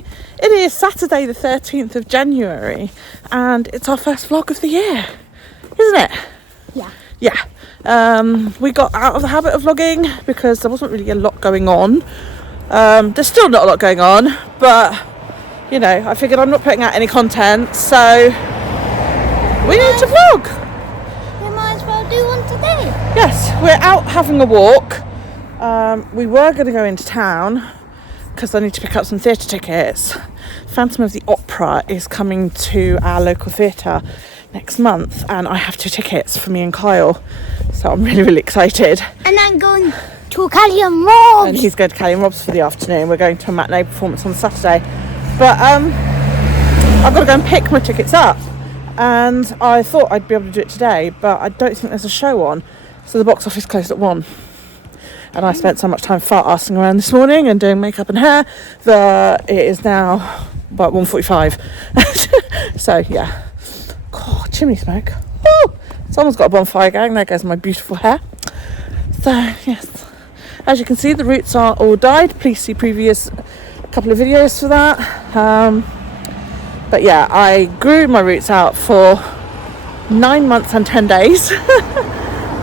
today. It is Saturday the 13th of January and it's our first vlog of the year, isn't it? Yeah. We got out of the habit of vlogging because there wasn't really a lot going on. There's still not a lot going on, but you know, I figured I'm not putting out any content, so we need to vlog. We might as well do one today. Yes, we're out having a walk. We were going to go into town because I need to pick up some theatre tickets. Phantom of the Opera is coming to our local theatre next month and I have 2 tickets for me and Kyle, so I'm really excited. And I'm going to Callie and Rob's. And he's going to Callie and Rob's for the afternoon. We're going to a matinee performance on Saturday, but I've got to go and pick my tickets up, and I thought I'd be able to do it today, but I don't think there's a show on, so the box office closed at 1. And I spent so much time fart-arsing around this morning and doing makeup and hair that it is now about 1:45. So yeah. God, chimney smoke. Woo! Someone's got a bonfire going. There goes my beautiful hair. So yes, as you can see, the roots are all dyed. Please see previous couple of videos for that. But yeah, I grew my roots out for 9 months and 10 days.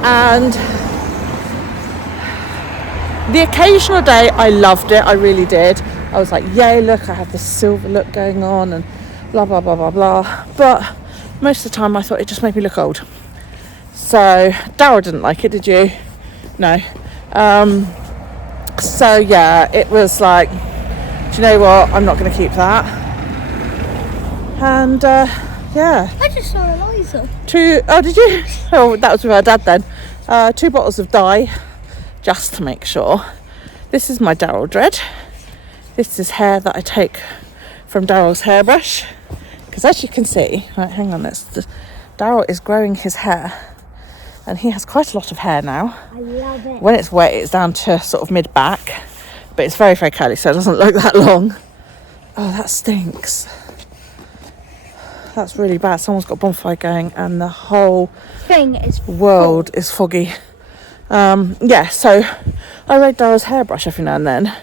And the occasional day I loved it, I really did. I was like, yay, look, I have this silver look going on and blah blah blah blah blah. But most of the time I thought it just made me look old. So Daryl didn't like it, did you? No. So yeah, it was like, do you know what, I'm not going to keep that. And yeah, I just saw Eliza. 2, oh did you? Oh, that was with our dad then. 2 bottles of dye, just to make sure. This is my Daryl dread. This is hair that I take from Daryl's hairbrush, because as you can see, right, hang on, Daryl is growing his hair and he has quite a lot of hair now. I love it. When it's wet it's down to sort of mid back, but it's very curly, so it doesn't look that long. Oh, that stinks. That's really bad. Someone's got a bonfire going and the whole Thing is world is foggy. Yeah, so I raid Daryl's hairbrush every now and then,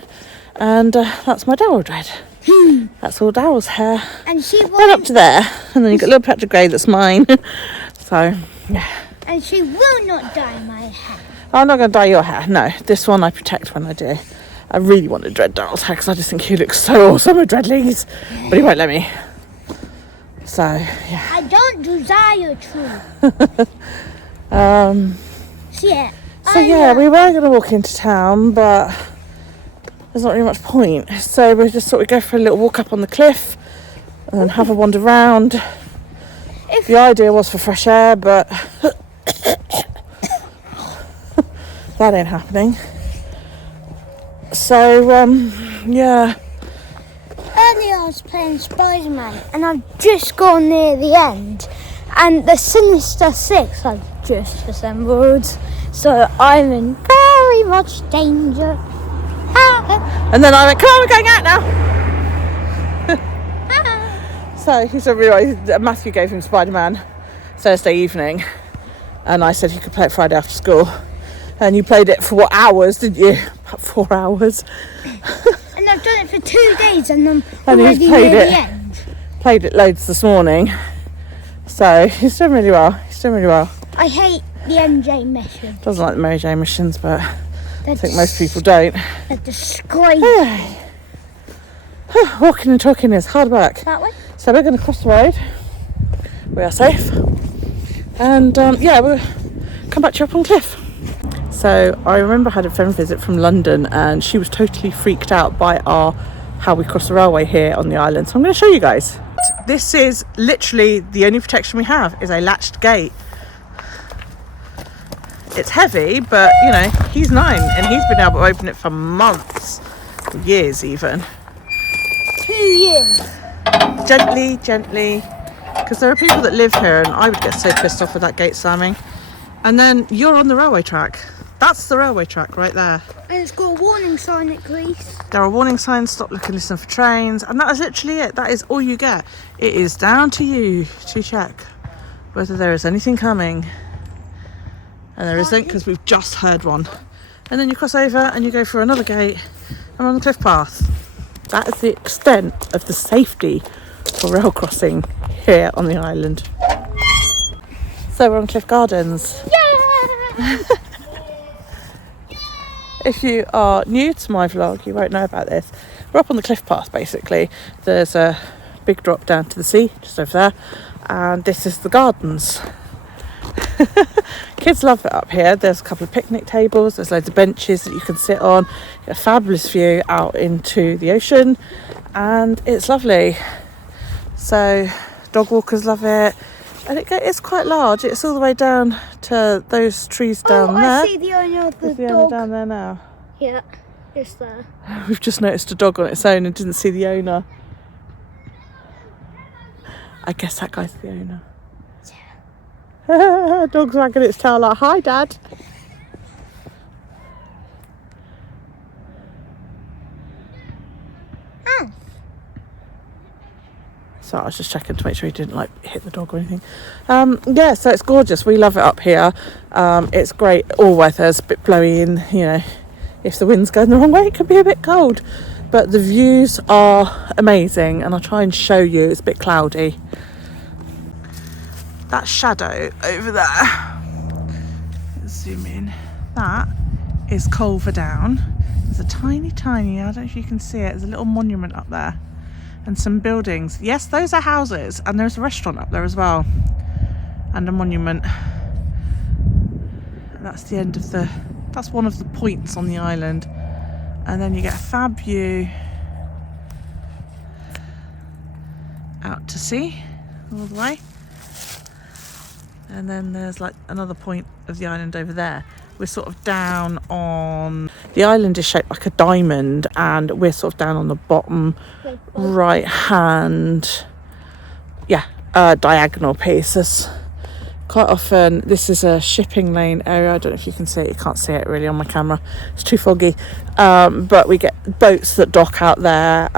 and that's my Daryl dread. That's all Daryl's hair. And she Right up won't. to there, and then you've got a little patch of grey that's mine. So yeah, And she will not dye my hair. I'm not going to dye your hair. No, this one I protect when I do. I really want to dread Daryl's hair because I just think he looks so awesome with dreadlings, but he won't let me. So yeah. I don't desire to. Yeah. So yeah, we were going to walk into town, but there's not really much point. So we just thought we'd go for a little walk up on the cliff and have a wander around. The idea was for fresh air, but that ain't happening. So yeah. Earlier I was playing Spider-Man and I've just gone near the end and the Sinister Six have just assembled, so I'm in very much danger. And then I went, come on, we're going out now. So he said, Matthew gave him Spider-Man Thursday evening, and I said he could play it Friday after school. And you played it for what, hours, didn't you? About 4 hours. And I've done it for 2 days and I'm And he's already played near it. the end. Played it loads this morning. So he's doing really well. I hate the MJ mission. Doesn't like the Mary Jane missions, but They're I think most people don't. They're disgrace. Anyway, walking and talking is hard work. That way? So we're going to cross the road. We are safe. And yeah, we'll come back to you up on cliff. So I remember I had a friend visit from London and she was totally freaked out by how we cross the railway here on the island. So I'm going to show you guys. This is literally the only protection we have, is a latched gate. It's heavy, but you know, he's 9 and he's been able to open it for months, years even. 2 years. Gently, because there are people that live here and I would get so pissed off with that gate slamming. And then you're on the railway track. That's the railway track right there. And it's got a warning sign at Greece. There are warning signs, stop, look and listen for trains, and that is literally it. That is all you get. It is down to you to check whether there is anything coming. And there isn't, because we've just heard one. And then you cross over and you go through another gate and on the cliff path. That is the extent of the safety for rail crossing here on the island. So we're on Cliff Gardens. Yeah! If you are new to my vlog, you won't know about this. We're up on the cliff path basically. There's a big drop down to the sea just over there, and this is the gardens. Kids love it up here. There's a couple of picnic tables, there's loads of benches that you can sit on. You get a fabulous view out into the ocean, and it's lovely. So dog walkers love it, and it's quite large. It's all the way down to those trees down there. I see the owner of the Is the dog. owner down there now? Yeah, just there. We've just noticed a dog on its own and didn't see the owner. I guess that guy's the owner. Yeah. Dog's wagging its tail like, hi Dad. So I was just checking to make sure he didn't like hit the dog or anything. Yeah, so it's gorgeous. We love it up here. It's great all weathers, a bit blowy, and you know, if the wind's going the wrong way, it can be a bit cold. But the views are amazing, and I'll try and show you. It's a bit cloudy. That shadow over there, let's zoom in, that is Culver Down. There's a tiny, I don't know if you can see it, there's a little monument up there and some buildings. Yes, those are houses, and there's a restaurant up there as well, and a monument. And that's the end of that's one of the points on the island. And then you get a fab view out to sea all the way. And then there's like another point of the island over there. We're sort of down on... The island is shaped like a diamond, and we're sort of down on the bottom right hand, diagonal piece. There's quite often, this is a shipping lane area. I don't know if you can see it. You can't see it really on my camera. It's too foggy. But we get boats that dock out there,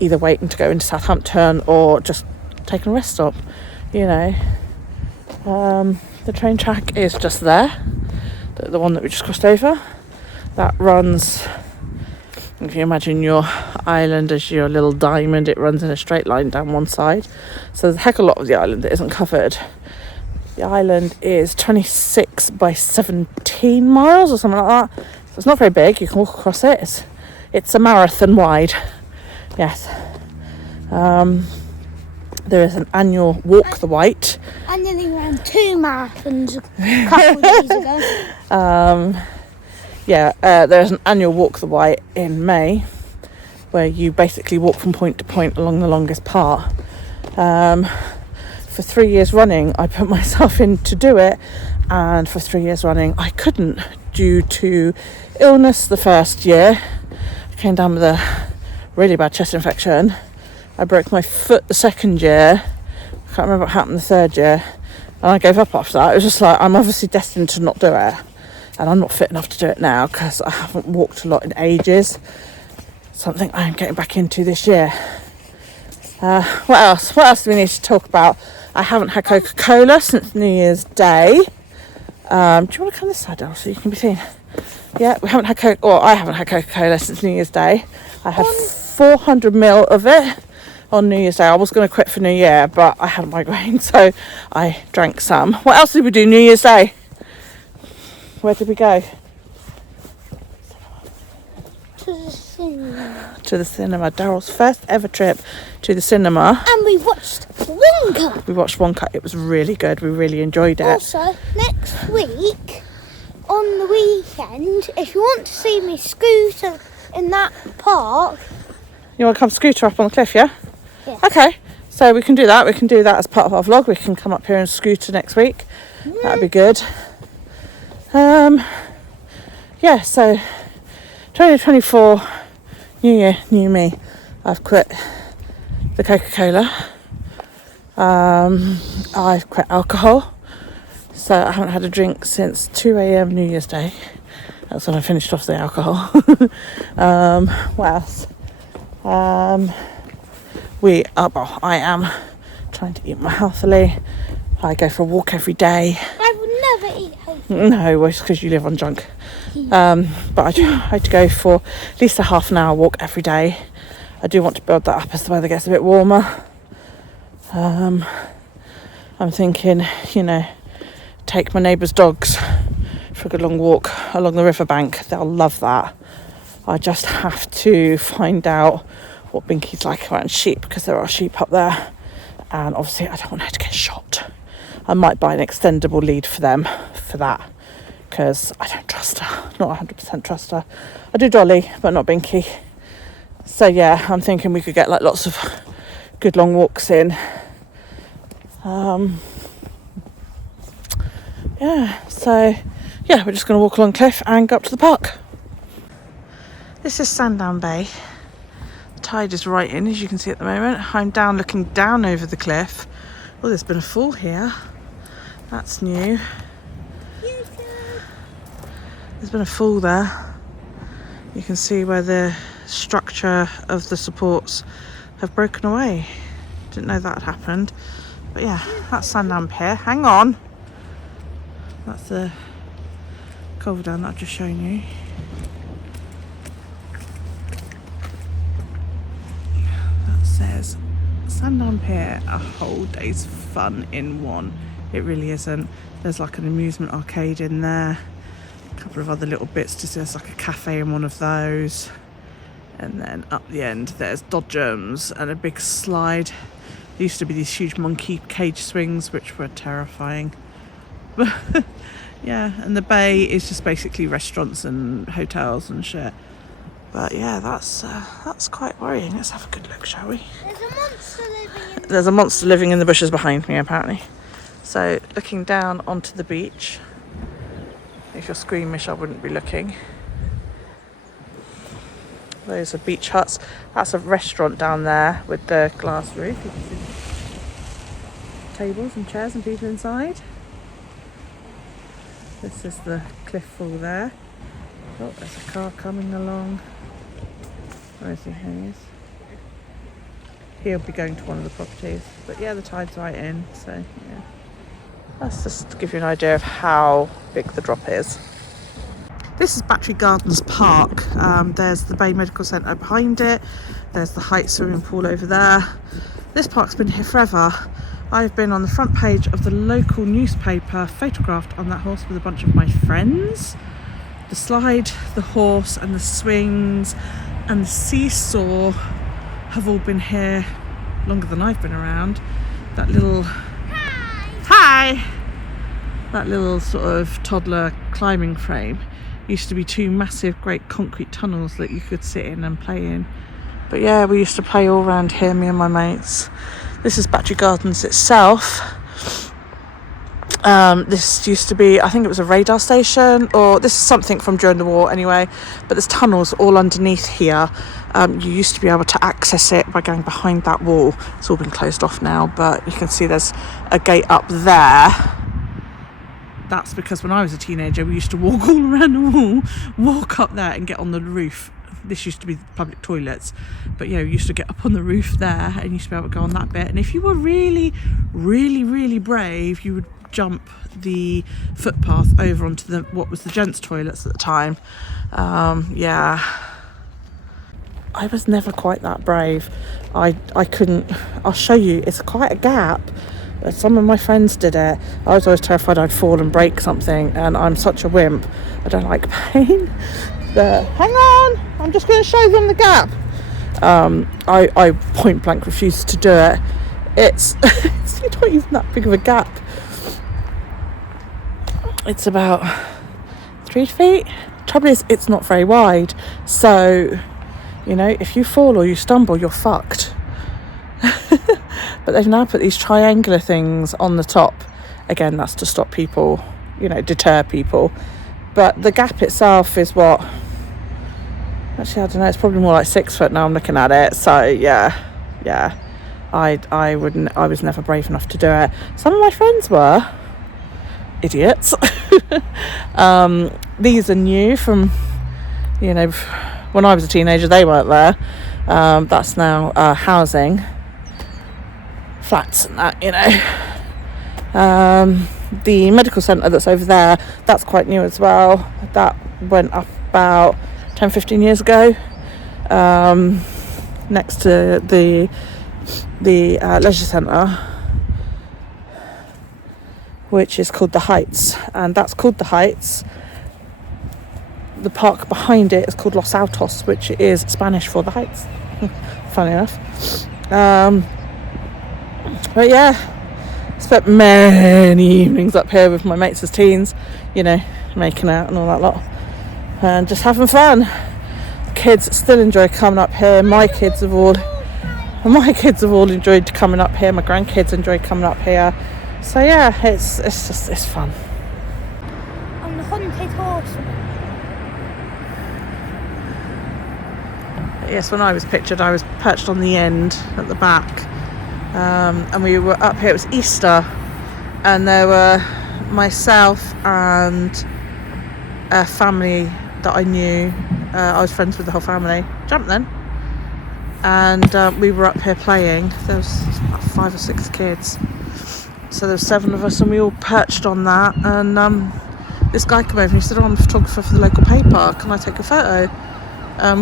either waiting to go into Southampton or just taking a rest stop, you know. The train track is just there, the one that we just crossed over. That runs, if you imagine your island as your little diamond, it runs in a straight line down one side. So there's a heck of a lot of the island that isn't covered. The island is 26 by 17 miles or something like that. So it's not very big, you can walk across it. It's a marathon wide, yes. There is an annual Walk the White. I nearly ran 2 marathons a couple of days ago. There's an annual Walk the White in May, where you basically walk from point to point along the longest part. For 3 years running, I put myself in to do it, and for 3 years running, I couldn't due to illness the first year. I came down with a really bad chest infection. I broke my foot the second year. I can't remember what happened the third year. And I gave up after that. It was just like, I'm obviously destined to not do it. And I'm not fit enough to do it now because I haven't walked a lot in ages. Something I'm getting back into this year. What else? What else do we need to talk about? I haven't had Coca-Cola since New Year's Day. Do you want to come this side, Elle, so you can be seen? Yeah, I haven't had Coca-Cola since New Year's Day. I had 400ml of it on New Year's Day. I was going to quit for New Year, but I had a migraine, so I drank some. What else did we do New Year's Day? Where did we go? To the cinema. To the cinema. Daryl's first ever trip to the cinema. And we watched Wonka. We watched Wonka. It was really good. We really enjoyed it. Also, next week, on the weekend, if you want to see me scooter in that park... You want to come scooter up on the cliff, yeah? Yeah. Okay, so we can do that. We can do that as part of our vlog. We can come up here and scooter next week. That'd be good. So 2024, new year, new me. I've quit the Coca-Cola. I've quit alcohol. So I haven't had a drink since 2 a.m. New Year's Day. That's when I finished off the alcohol. What else? I am trying to eat more healthily. I go for a walk every day. I will never eat healthy. No, it's because you live on junk. But I had to go for at least a half an hour walk every day. I do want to build that up as the weather gets a bit warmer. I'm thinking, take my neighbour's dogs for a good long walk along the riverbank. They'll love that. I just have to find out what Binky's like around sheep, because there are sheep up there, and obviously I don't want her to get shot. I might buy an extendable lead for them for that, because I don't trust her, not 100% trust her. I do Dolly, but not Binky. So yeah, I'm thinking we could get like lots of good long walks in. We're just going to walk along the cliff and go up to the park. This is Sandown Bay. The tide is right in, as you can see at the moment. I'm down looking down over the cliff. Oh, there's been a fall here. That's new. There's been a fall there. You can see where the structure of the supports have broken away. Didn't know that had happened. But yeah, that's Sandown Pier. Hang on. That's the culvert down that I've just shown you. That says Sandown Pier, a whole day's fun in one. It really isn't. There's like an amusement arcade in there. A couple of other little bits to see. There's like a cafe in one of those. And then up the end there's dodgems and a big slide. There used to be these huge monkey cage swings which were terrifying. But yeah, and the bay is just basically restaurants and hotels and shit. But yeah, that's quite worrying. Let's have a good look, shall we? There's a monster living in the bushes behind me, apparently. So looking down onto the beach. If you're squeamish, I wouldn't be looking. Those are beach huts. That's a restaurant down there with the glass roof. You can see tables and chairs and people inside. This is the cliff fall there. Oh, there's a car coming along. Where is he? Here he is. He'll be going to one of the properties. But yeah, the tide's right in, so yeah. That's just to give you an idea of how big the drop is. This is Battery Gardens Park. There's the Bay Medical Centre behind it. There's the Height swimming pool over there. This park's been here forever. I've been on the front page of the local newspaper, photographed on that horse with a bunch of my friends. The slide, the horse and the swings and the seesaw have all been here longer than I've been around. That little... Hi! That little sort of toddler climbing frame used to be two massive great concrete tunnels that you could sit in and play in. But yeah, we used to play all around here, me and my mates. This is Battery Gardens itself. This used to be, I think it was a radar station, or this is something from during the war anyway, but there's tunnels all underneath here. You used to be able to access it by going behind that wall. It's all been closed off now, but you can see there's a gate up there. That's because when I was a teenager, we used to walk all around the wall, walk up there and get on the roof. This used to be public toilets, but yeah, we used to get up on the roof there and used to be able to go on that bit. And if you were really, really, really brave, you would jump the footpath over onto what was the gents' toilets at the time. Yeah, I was never quite that brave. I couldn't. I'll show you. It's quite a gap. Some of my friends did it. I was always terrified I'd fall and break something, and I'm such a wimp. I don't like pain. But hang on, I'm just going to show them the gap. I point blank refused to do it. It's not even that big of a gap. It's about 3 feet. Trouble is, it's not very wide. So, if you fall or you stumble, you're fucked. But they've now put these triangular things on the top. Again, that's to stop people, deter people. But the gap itself is what? Actually, I don't know. It's probably more like 6 foot now. I'm looking at it. So yeah. I was never brave enough to do it. Some of my friends were idiots. These are new from, when I was a teenager. They weren't there. That's now housing, flats and that. the medical centre that's over there, that's quite new as well. That went up about 10-15 years ago, next to the leisure centre, which is called the Heights, and that's called the Heights. The park behind it is called Los Altos, which is Spanish for the Heights. Funny enough. But yeah, spent many evenings up here with my mates as teens, you know, making out and all that lot, and just having fun. The kids still enjoy coming up here. My kids have all enjoyed coming up here. My grandkids enjoy coming up here. So yeah, it's fun. On the haunted horse. Yes, when I was pictured, I was perched on the end at the back, and we were up here. It was Easter, and there were myself and a family that I knew. I was friends with the whole family. Jump then. And we were up here playing. There was about 5 or 6 kids, so there were 7 of us, and we all perched on that. And this guy came over and he said, "Oh, I'm a photographer for the local paper. Can I take a photo?"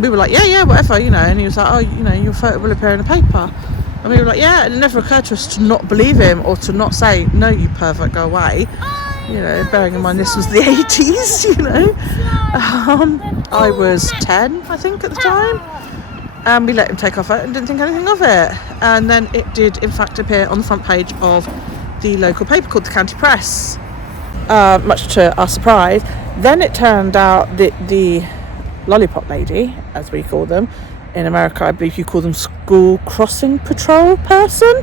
We were like, yeah, whatever, you know. And he was like, "Oh, you know, your photo will appear in the paper." And we were like, yeah. And it never occurred to us to not believe him or to not say, "No, you pervert, go away." You know, bearing in mind this was the 80s, you know. I was 10, I think, at the time. And we let him take our photo and didn't think anything of it. And then it did, in fact, appear on the front page of the local paper called the County Press, much to our surprise. Then it turned out that the lollipop lady, as we call them in America, I believe you call them school crossing patrol person,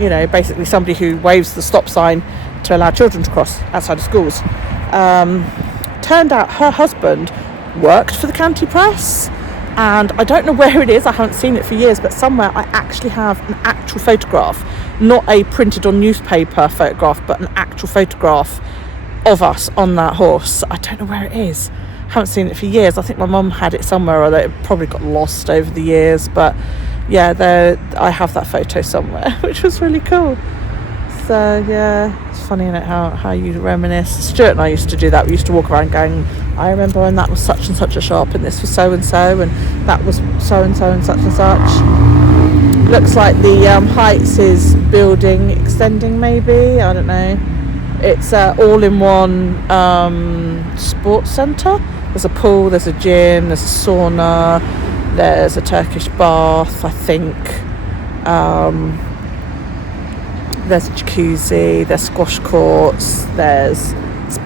you know, basically somebody who waves the stop sign to allow children to cross outside of schools. Turned out her husband worked for the County Press, and I don't know where it is, I haven't seen it for years, but somewhere I actually have an actual photograph, not a printed on newspaper photograph, but an actual photograph of us on that horse. I don't know where it is, haven't seen it for years. I think my mum had it somewhere, or it probably got lost over the years, but yeah, I have that photo somewhere, which was really cool. So yeah, it's funny, isn't it, how you reminisce. Stuart and I used to do that. We used to walk around going, "I remember when that was such and such a shop, and this was so and so, and that was so and so and such and such." Looks like the Heights is building, extending maybe, I don't know. It's all-in-one sports centre. There's a pool, there's a gym, there's a sauna, there's a Turkish bath, I think. There's a jacuzzi, there's squash courts,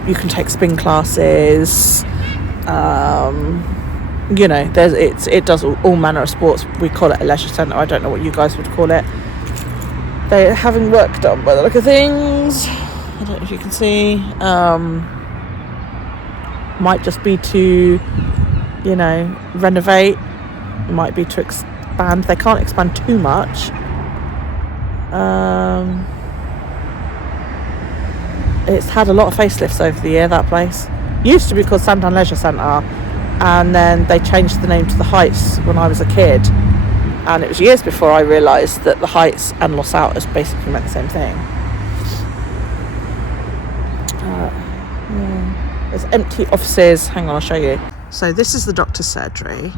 you can take spin classes. You know, it does all manner of sports. We call it a leisure centre. I don't know what you guys would call it. They're having work done by the look of things. I don't know if you can see. Might just be to, you know, renovate. It might be to expand. They can't expand too much. It's had a lot of facelifts over the year, that place. Used to be called Sandown Leisure Centre, and then they changed the name to the Heights when I was a kid. And it was years before I realised that the Heights and Los Altos basically meant the same thing. There's empty offices. Hang on, I'll show you. So this is the doctor's surgery.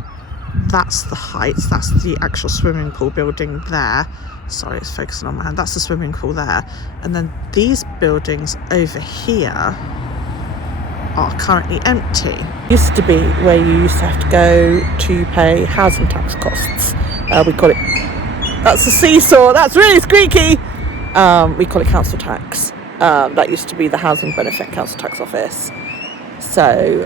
That's the Heights. That's the actual swimming pool building there. Sorry, it's focusing on my hand. That's the swimming pool there. And then these buildings over here are currently empty. Used to be where you used to have to go to pay housing tax costs. We call it... That's a seesaw. That's really squeaky. We call it council tax. That used to be the housing benefit council tax office. So,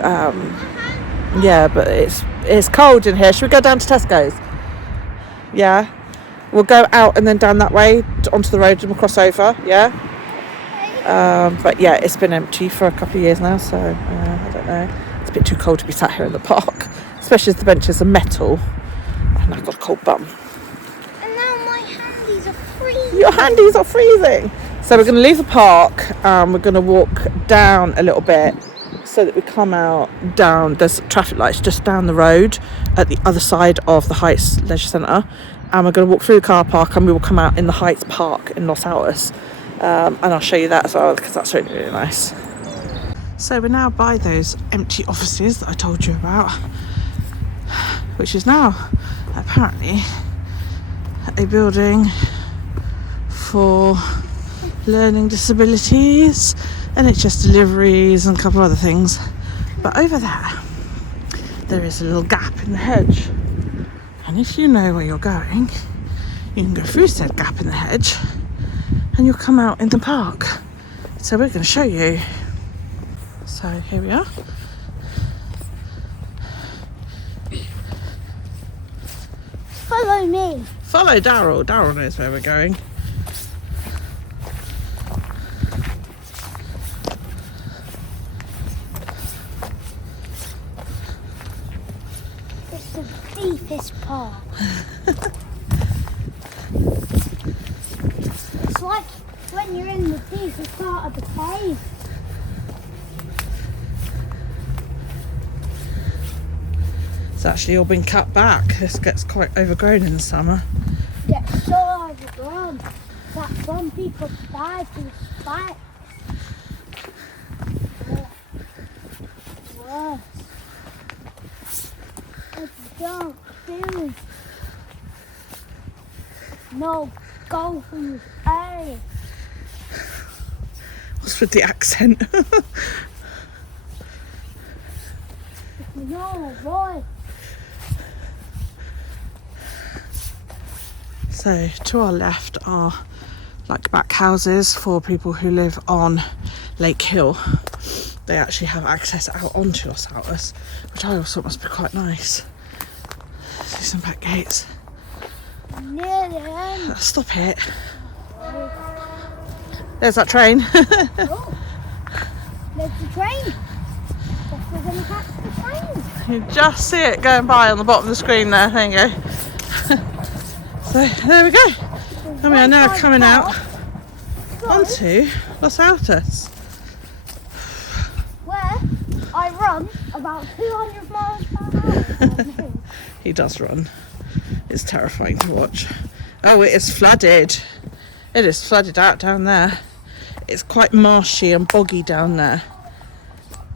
yeah, but it's cold in here. Should we go down to Tesco's? Yeah. We'll go out and then down that way onto the road and we'll cross over, yeah? But yeah, it's been empty for a couple of years now, so I don't know. It's a bit too cold to be sat here in the park, especially as the benches are metal. And I've got a cold bum. And now my handies are freezing. Your handies are freezing. So we're going to leave the park. We're going to walk down a little bit so that we come out down. There's traffic lights just down the road at the other side of the Heights Leisure Centre. And we're going to walk through the car park and we will come out in the Heights Park in Los Altos. And I'll show you that as well, because that's really, really nice. So we're now by those empty offices that I told you about, which is now apparently a building for learning disabilities, NHS deliveries and a couple of other things. But over there is a little gap in the hedge, and if you know where you're going, you can go through said gap in the hedge and you'll come out in the park. So we're going to show you. So here we are. Follow me. Follow Daryl. Daryl knows where we're going. It's the deepest part. It's like when you're in the deepest part of the cave. It's actually all been cut back. This gets quite overgrown in the summer. Gets so overgrown that some people die from spikes. Worse. I don't do. No, go from this area. What's with the accent? No, boy. So to our left are like back houses for people who live on Lake Hill. They actually have access out onto Los Altos, which I always thought must be quite nice. See some back gates. Near the end. Stop it. There's that train. Oh, there's the train. Guess we're going to catch the train. You just see it going by on the bottom of the screen there. There you go. So there we go. And we are now coming out onto Los Altos. Where I run about 200 miles per hour. He does run. It's terrifying to watch. Oh, it is flooded. It is flooded out down there. It's quite marshy and boggy down there.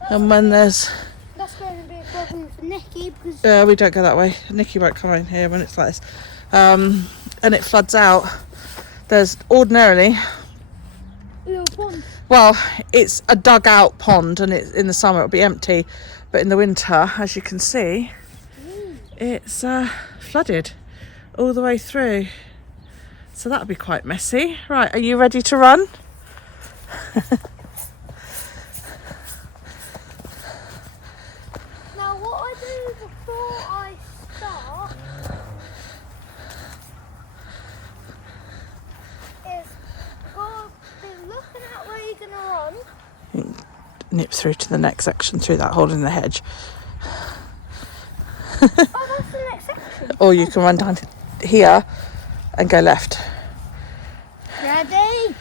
And when there's... That's going to be a problem for Nikki because... we don't go that way. Nikki won't come in here when it's like this. And it floods out. There's ordinarily... Little pond. Well, it's a dug out pond, and in the summer it'll be empty. But in the winter, as you can see, it's flooded all the way through. So that'll be quite messy. Right, are you ready to run? Now what I do before I start is be looking at where you're going to run. Nip through to the next section through that hole in the hedge. Oh, that's the next section. Or you can run down here and go left. Ready?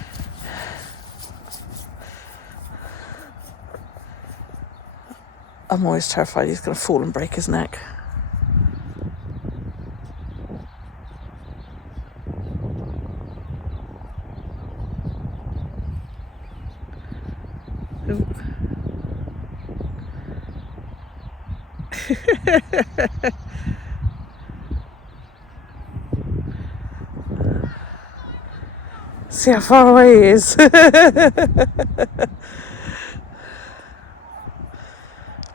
I'm always terrified he's going to fall and break his neck. See how far away he is.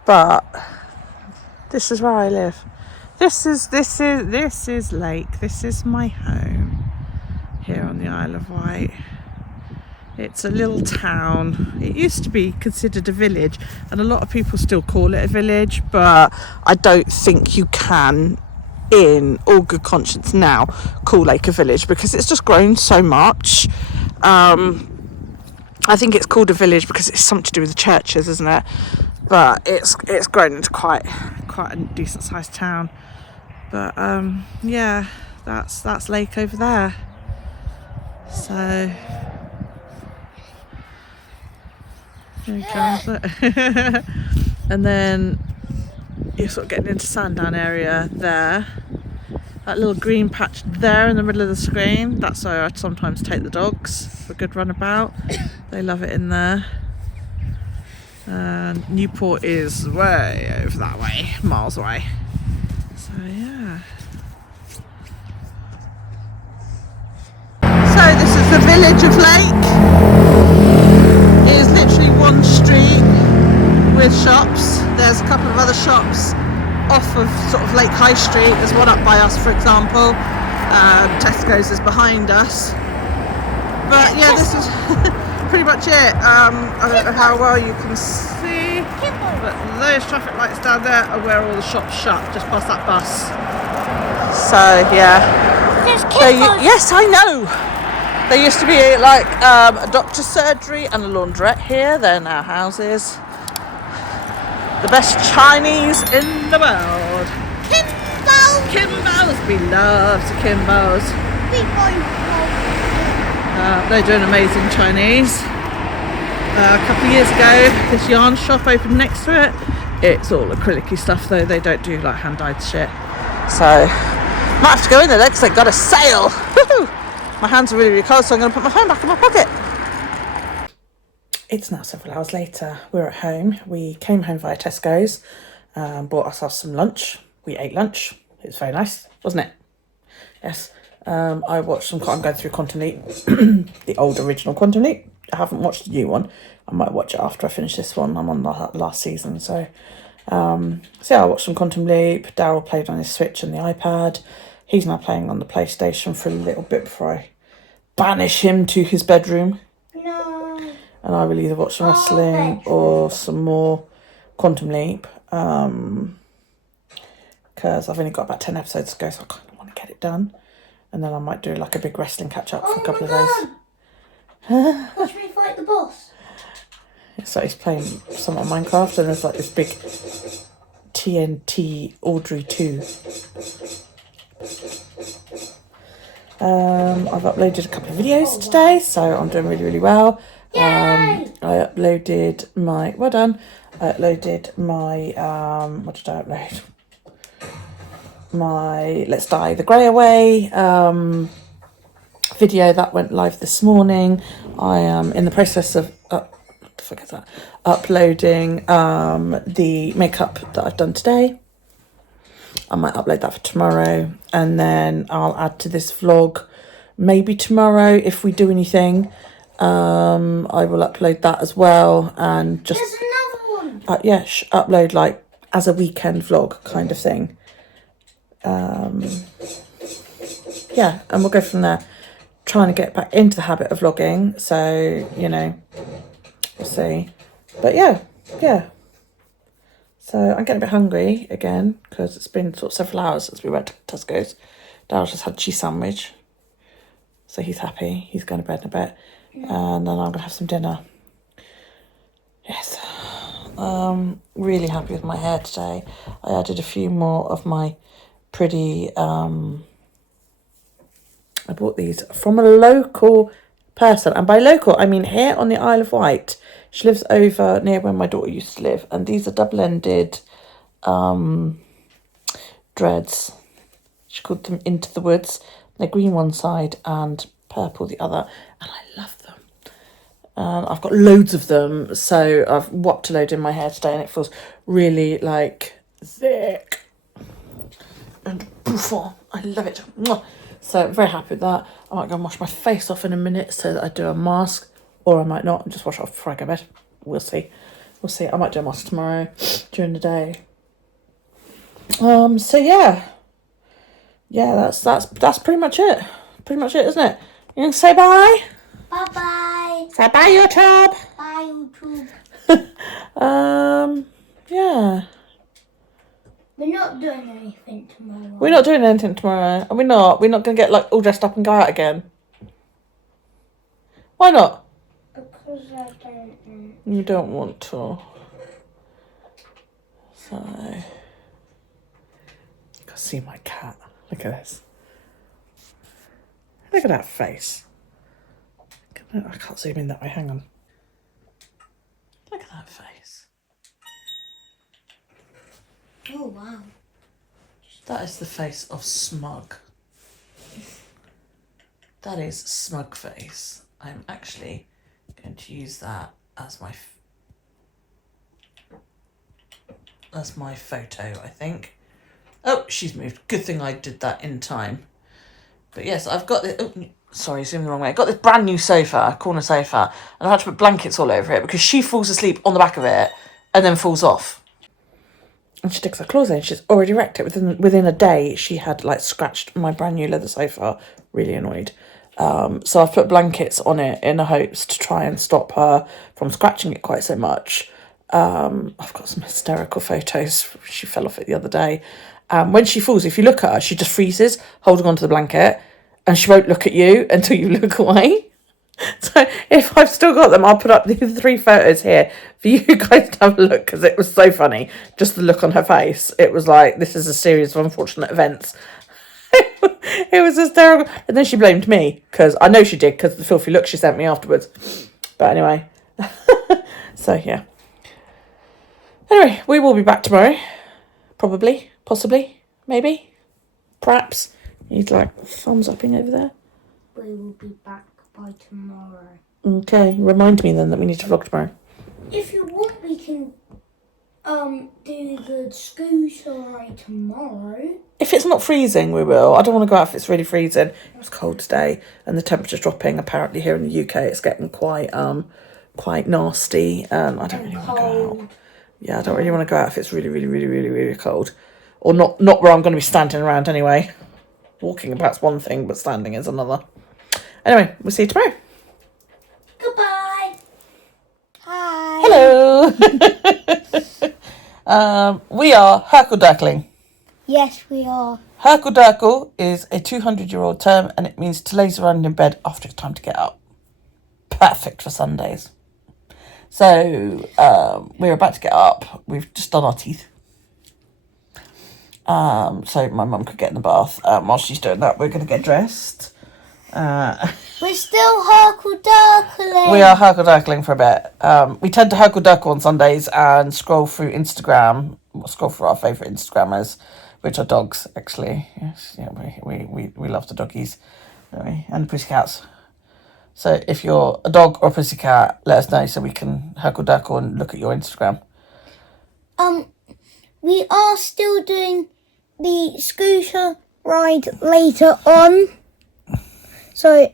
But this is where I live. This is Lake. This is my home here on the Isle of Wight. It's a little town. It used to be considered a village, and a lot of people still call it a village, but I don't think you can, in all good conscience now, call Lake a village, because it's just grown so much. I think it's called a village because it's something to do with the churches, isn't it? But it's grown into quite a decent sized town. But yeah, that's Lake over there. So there you go. And then you're sort of getting into Sandown area there, That little green patch there in the middle of the screen, that's where I sometimes take the dogs for a good run about. They love it in there. And Newport is way over that way, miles away. So yeah. So this is the village of Lake. It is literally one street with shops. There's a couple of other shops off of sort of Lake High Street. There's one up by us, for example. Tesco's is behind us. But yeah, this is pretty much it. I don't know how well you can see, but those traffic lights down there are where all the shops shut, just past that bus. So yeah. Yes, I know. There used to be like a doctor's surgery and a laundrette here. They're now houses. The best Chinese in the world. Kimbo's. We love the Kimbo's. They're doing amazing Chinese. A couple of years ago, this yarn shop opened next to it. It's all acrylic-y stuff though. They don't do like hand-dyed shit. So, might have to go in there because they've got a sale. Woo-hoo! My hands are really, really cold, so I'm going to put my phone back in my pocket. It's now several hours later. We're at home. We came home via Tesco's, bought ourselves some lunch. We ate lunch. It was very nice, wasn't it? Yes. I watched some. I'm going through Quantum Leap, the old original Quantum Leap. I haven't watched the new one. I might watch it after I finish this one. I'm on the last season, so yeah, I watched some Quantum Leap. Daryl played on his Switch and the iPad. He's now playing on the PlayStation for a little bit before I banish him to his bedroom. No. And I will either watch some wrestling or some more Quantum Leap. Because I've only got about 10 episodes to go, so I kind of want to get it done. And then I might do like a big wrestling catch up for a couple of days. Watch me fight the boss. So he's playing some on Minecraft, and there's like this big TNT Audrey 2. I've uploaded a couple of videos today, so I'm doing really, really well. I uploaded my, well done. I uploaded my, what did I upload? My Let's Dye the Grey Away video that went live this morning. I am in the process of uploading the makeup that I've done today. I might upload that for tomorrow, and then I'll add to this vlog maybe tomorrow if we do anything. I will upload that as well, and just there's another one. Upload like as a weekend vlog kind of thing. Yeah, and we'll go from there. Trying to get back into the habit of vlogging, so you know, we'll see. But yeah. So I'm getting a bit hungry again because it's been sort of several hours since we went to Tesco's. Daryl's just had a cheese sandwich, so he's happy. He's going to bed in a bit, and then I'm gonna have some dinner. Yes, really happy with my hair today. I added a few more of my pretty. I bought these from a local person, and by local I mean here on the Isle of Wight. She lives over near where my daughter used to live, and these are double-ended dreads. She called them Into the Woods. They're green one side and purple the other, and I love them. I've got loads of them, so I've whopped a load in my hair today, and it feels really like thick and bouffant. I love it. So I'm very happy with that. I might go and wash my face off in a minute so that I do a mask, or I might not and just wash it off before I go to bed. We'll see. I might do a mask tomorrow during the day. So yeah, that's pretty much it. Pretty much it, isn't it? You gonna say bye? Bye bye. Say bye, YouTube. Bye, YouTube. Yeah. We're not doing anything tomorrow. We're not doing anything tomorrow. Are we not? We're not going to get like all dressed up and go out again. Why not? Because I don't know. You don't want to. So, you can see my cat. Look at this. Look at that face. I can't zoom in that way. Hang on. Look at that face. Oh wow. That is the face of smug. That is smug face. I'm actually going to use that as my photo, I think. Oh, she's moved. Good thing I did that in time. But yes, I've got this. Oh, sorry, zoom the wrong way. I've got this brand new sofa, corner sofa, and I had to put blankets all over it because she falls asleep on the back of it and then falls off. And she sticks her claws in. She's already wrecked it. Within a day, she had like scratched my brand new leather sofa. Really annoyed. So I've put blankets on it in the hopes to try and stop her from scratching it quite so much. I've got some hysterical photos. She fell off it the other day. When she falls, if you look at her, she just freezes, holding onto the blanket, and she won't look at you until you look away. So if I've still got them, I'll put up these 3 photos here for you guys to have a look, because it was so funny. Just the look on her face. It was like, this is a series of unfortunate events. It was hysterical. And then she blamed me, because I know she did, because of the filthy look she sent me afterwards. But anyway. So yeah. Anyway, we will be back tomorrow. Probably. Possibly. Maybe. Perhaps. He's like thumbs upping over there. We will be back by tomorrow. Okay. Remind me then that we need to vlog tomorrow. If you want, we can do the scooter ride tomorrow. If it's not freezing, we will. I don't want to go out if it's really freezing. It was cold today and the temperature's dropping. Apparently here in the UK it's getting quite nasty. I don't really want to go out. Yeah, I don't really want to go out if it's really, really, really, really, really cold. Or not where I'm going to be standing around anyway. Walking about's one thing, but standing is another. Anyway, we'll see you tomorrow. Goodbye. Hi. Hello. We are Herkle-Durkling. Yes, we are. Herkle-Durkle is a 200-year-old term, and it means to laze around in bed after it's time to get up. Perfect for Sundays. So we're about to get up. We've just done our teeth. So my mum could get in the bath. While she's doing that, we're going to get dressed. We're still Herkle-Durkling. We are Herkle-Durkling for a bit. We tend to Herkle-Durkle on Sundays and scroll through Instagram. Scroll through our favourite Instagrammers, which are dogs, actually. Yes, yeah, we love the doggies, don't we? And the pussycats. So if you're a dog or a pussycat, let us know so we can Herkle-Durkle and look at your Instagram. We are still doing the scooter ride later on. So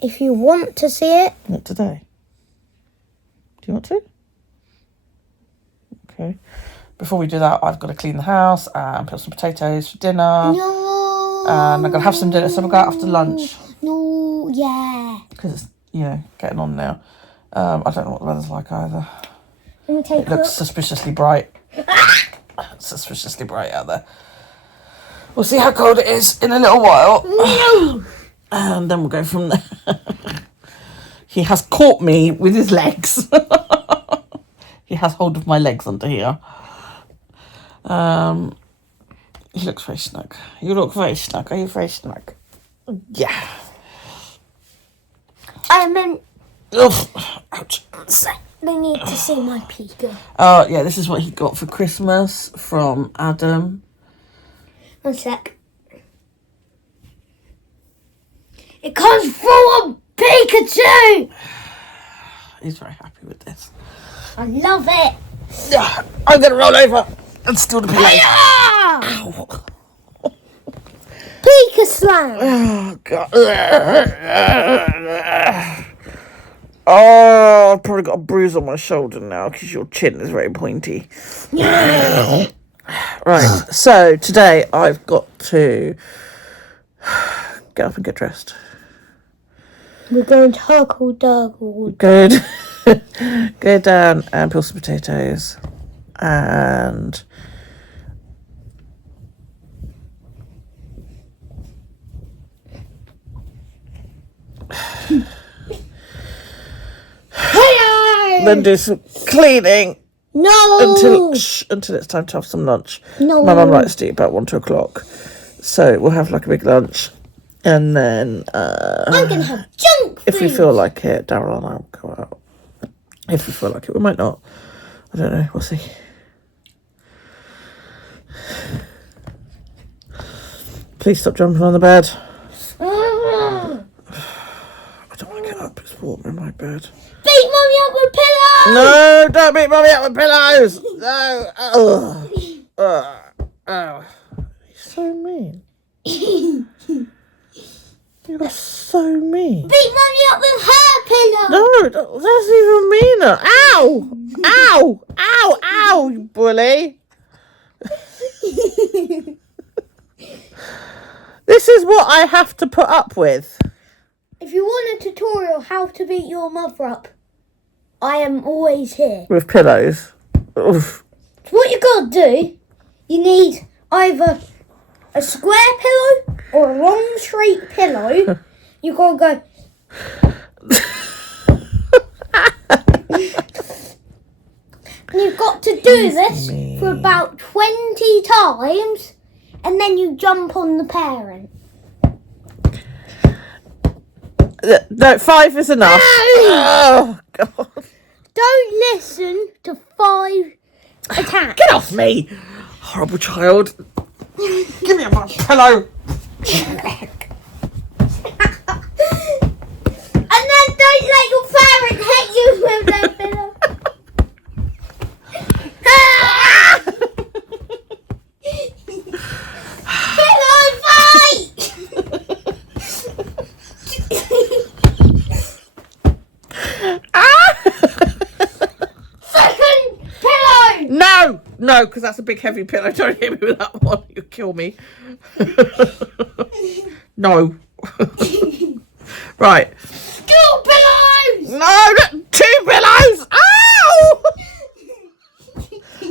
if you want to see it. Not today. Do you want to? Okay. Before we do that, I've got to clean the house and peel some potatoes for dinner. No. And I'm going to have some dinner, so we'll go out after lunch. No, yeah. Because it's, getting on now. I don't know what the weather's like either. Let me take It looks suspiciously bright. Suspiciously bright out there. We'll see how cold it is in a little while. No. And then we'll go from there. He has caught me with his legs. He has hold of my legs under here. He looks very snug. You look very snug. Are you very snug? Yeah. Ouch. They need to see my Pika. Oh, yeah, this is what he got for Christmas from Adam. One sec. It comes full of Pikachu! He's very happy with this. I love it. Yeah, I'm going to roll over and steal the pillow. Hiya! Ow. Pika Slam! Oh, God. Oh, I've probably got a bruise on my shoulder now because your chin is very pointy. Right, so today I've got to get up and get dressed. We're going to Herkle-Durkle. Good. Go down and peel some potatoes. And then do some cleaning. No! Until it's time to have some lunch. No. My mum likes to eat about 1, 2 o'clock. So we'll have like a big lunch. And then I'm going to have junk food. if we feel like it, Daryl and I will go out. If we feel like it, we might not. I don't know. We'll see. Please stop jumping on the bed. Ah. I don't want to get up. It's warm in my bed. Beat Mummy up with pillows! No, don't beat Mummy up with pillows. No. Oh. You're so mean. You're so mean. Beat Mummy up with her pillow! No, that's even meaner. Ow! Ow! Ow! Ow! You bully. This is what I have to put up with. If you want a tutorial how to beat your mother up, I am always here. With pillows. Oof. So what you gotta do, you need either a square pillow or a long straight pillow. You gotta go. And you've got to do this for about 20 times, and then you jump on the parent. No, 5 is enough. Oh, God. Don't listen to 5 attacks. Get off me. Horrible child. Give me a pillow. And then don't let your parent hit you with their pillow. Pillow fight! Second pillow! No, because that's a big heavy pillow. Don't hit me with that one. You'll kill me. No. Right. 2 pillows! No, 2 pillows. Ow!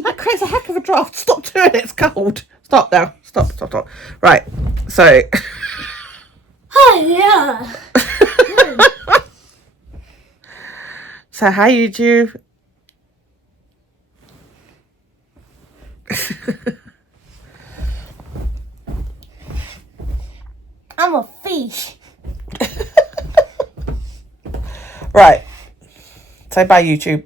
That creates a heck of a draft. Stop doing it. It's cold. Stop now. Stop. Right. So. Oh, yeah. So how you do? I'm a fish. Right. Say bye, YouTube.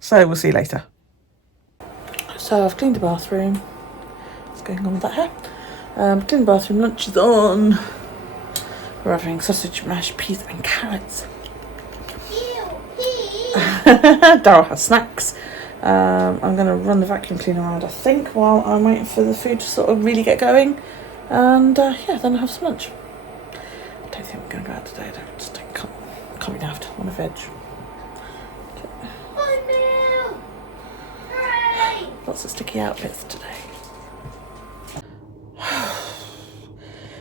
So we'll see you later. So I've cleaned the bathroom. What's going on with that hair? Cleaned the bathroom. Lunch is on. We're having sausage, mashed peas and carrots. Daryl has snacks. I'm going to run the vacuum cleaner around, I think, while I'm waiting for the food to sort of really get going. And yeah, then I'll have some lunch. I don't think I'm going to go out today. I just can't be daft on a veg. Lots of sticky outfits today.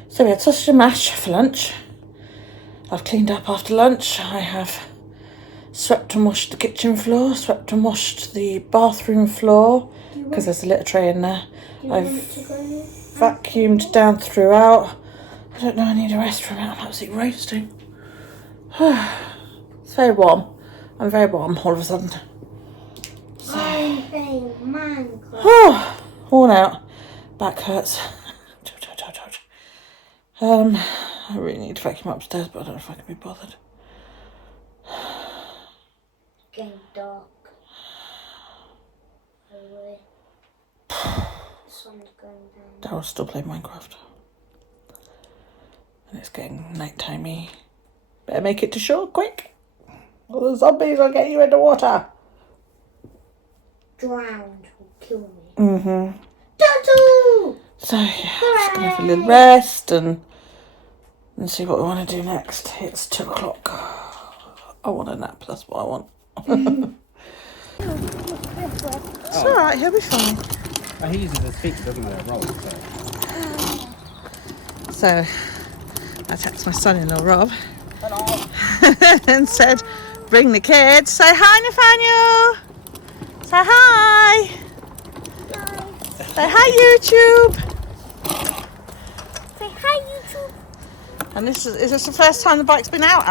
So we had sausage and mash for lunch. I've cleaned up after lunch. I have swept and washed the kitchen floor, swept and washed the bathroom floor, because there's a litter tray in there. I've vacuumed down throughout. I don't know, I need a rest from it. I'm absolutely roasting. It's very warm. I'm very warm all of a sudden. I'm playing Minecraft. Worn out. Back hurts. I really need to vacuum upstairs, but I don't know if I can be bothered. It's getting dark. The sun's going down. Daryl's still playing Minecraft. And it's getting night-timey. Better make it to shore quick, or the zombies will get you in the water. Drowned will kill me. Mm-hmm. Turtle! So yeah, just gonna have a little rest and see what we want to do next. It's 2 o'clock. I want a nap, that's what I want. It's alright, he'll be fine. Oh, he uses his feet, doesn't he? Roll. So I texted my son-in-law Rob and said, bring the kids. Say hi, Nathaniel. Say hi. Say hi, YouTube. Say hi, YouTube. And is this the first time the bike's been out?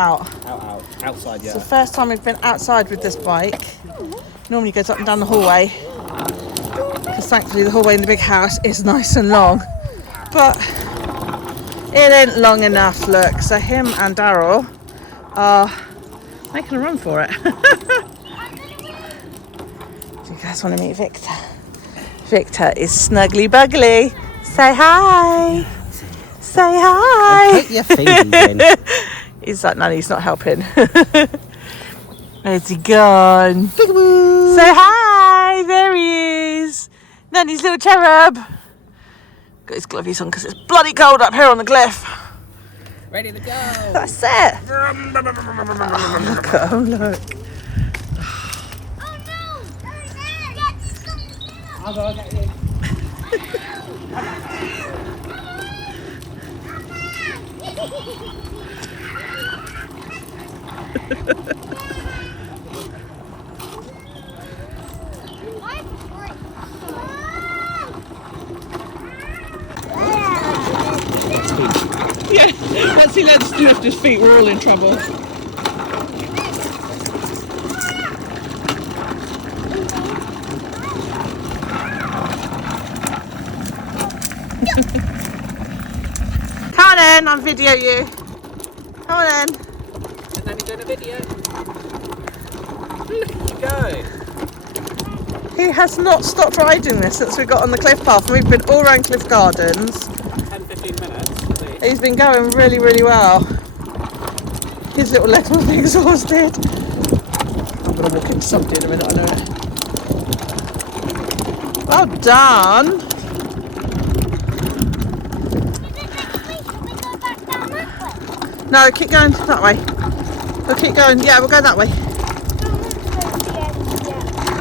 Outside, yeah. It's the first time we've been outside with this bike. Normally it goes up and down the hallway, because thankfully the hallway in the big house is nice and long. But it ain't long enough, look. So him and Daryl are making a run for it. Do you guys want to meet Victor? Victor is snuggly buggly. Say hi. Say hi. Put your fingers in. He's like, Nanny's not helping. Where's he gone? Peekaboo. Say hi. There he is. Nanny's little cherub. Got his glovies on because it's bloody cold up here on the cliff. Ready to go. That's it. Oh, look at him, look. Oh no! I'll go get you. Yeah, once he left his feet, we're all in trouble. Come on in, I'll video you. Come on in. And then he's doing a video. Look at you go. He has not stopped riding this since we got on the cliff path, and we've been all around Cliff Gardens. 10-15 minutes. He's been going really, really well. His little legs must be exhausted. I'm going to walk into somebody in a minute, I know it. Well done. No, keep going that way. We'll keep going. Yeah, we'll go that way.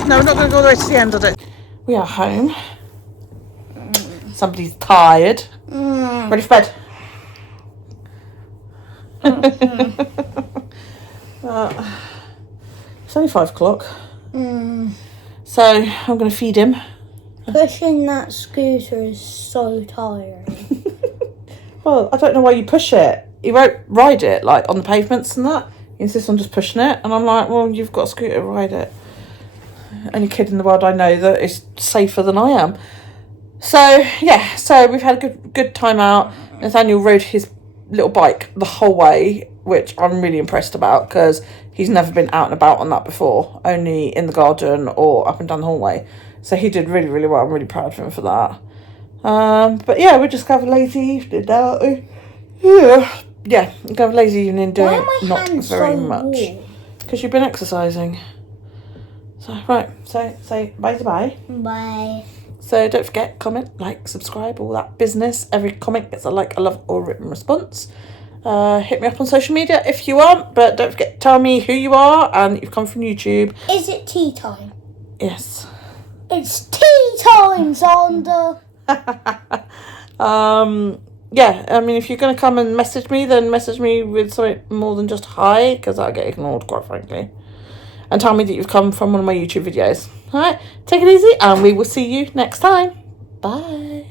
No, we're not going to go all the way to the end of it. We are home. Somebody's tired. Ready for bed? It's only 5 o'clock. So I'm going to feed him. Pushing that scooter is so tiring. Well, I don't know why you push it. He won't ride it, like, on the pavements and that. He insists on just pushing it. And I'm like, well, you've got a scooter, ride it. Only kid in the world I know that is safer than I am. So, yeah. So we've had a good time out. Nathaniel rode his little bike the whole way, which I'm really impressed about because he's never been out and about on that before. Only in the garden or up and down the hallway. So he did really, really well. I'm really proud of him for that. But yeah, we're just going to have a lazy evening now. Yeah, we're going to have a lazy evening doing not very much. Because you've been exercising. So, right, so say bye to bye. Bye. So don't forget, comment, like, subscribe, all that business. Every comment gets a like, a love, or a written response. Hit me up on social media if you want, but don't forget, tell me who you are and that you've come from YouTube. Is it tea time? Yes. It's tea time, Zonda. Yeah, I mean, if you're going to come and message me, then message me with something more than just hi, because I'll get ignored, quite frankly. And tell me that you've come from one of my YouTube videos. Alright, take it easy, and we will see you next time. Bye.